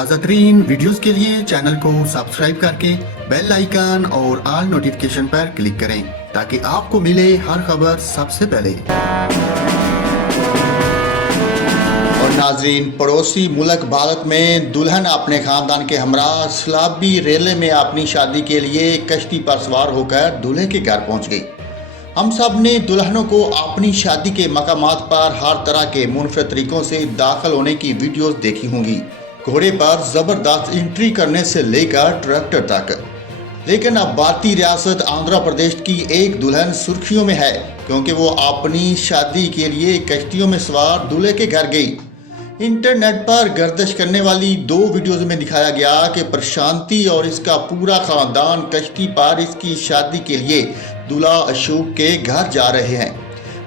ताज़ा तरीन वीडियोस के लिए चैनल को सब्सक्राइब करके बेल आइकन और ऑल नोटिफिकेशन पर क्लिक करें ताकि आपको मिले हर खबर सबसे पहले। और नाजरीन, पड़ोसी मुल्क भारत में दुल्हन अपने खानदान के हमरा सलाबी रेले में अपनी शादी के लिए कश्ती पर सवार होकर दूल्हे के घर पहुंच गई। हम सब ने दुल्हनों को अपनी शादी के मकामात पर हर तरह के मुनफरद तरीकों से दाखिल होने की वीडियोस देखी होंगी, घोड़े पर जबरदस्त एंट्री करने से लेकर ट्रैक्टर तक। लेकिन अब भारतीय रियासत आंध्र प्रदेश की एक दुल्हन सुर्खियों में है क्योंकि वो अपनी शादी के लिए कश्तियों में सवार दूल्हे के घर गई। इंटरनेट पर गर्दिश करने वाली 2 वीडियोज में दिखाया गया कि प्रशांति और इसका पूरा खानदान कश्ती पर इसकी शादी के लिए दूल्हा अशोक के घर जा रहे हैं।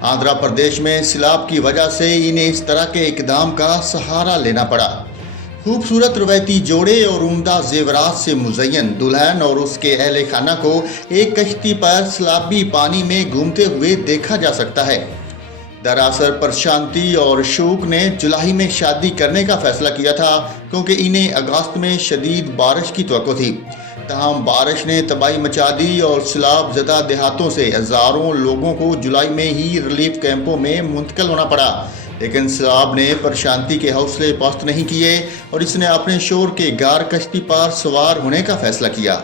आंध्र प्रदेश में सैलाब की वजह से इन्हें इस तरह के इकदाम का सहारा लेना पड़ा। खूबसूरत रवायती जोड़े और उम्दा जेवरात से मुज़य्यन दुल्हन और उसके अहले खाना को एक कश्ती पर सैलाबी पानी में घूमते हुए देखा जा सकता है। दरअसल प्रशांति और अशोक ने जुलाई में शादी करने का फैसला किया था क्योंकि इन्हें अगस्त में शदीद बारिश की तवक्को थी। तमाम बारिश ने तबाही मचा दी और सैलाब ज़दा देहातों से हज़ारों लोगों को जुलाई में ही रिलीफ कैंपों में मुंतकिल होना पड़ा। लेकिन सैलाब ने प्रशांति के हौसले पस्त नहीं किए और इसने अपने शोहर के घर कश्ती पर सवार होने का फैसला किया।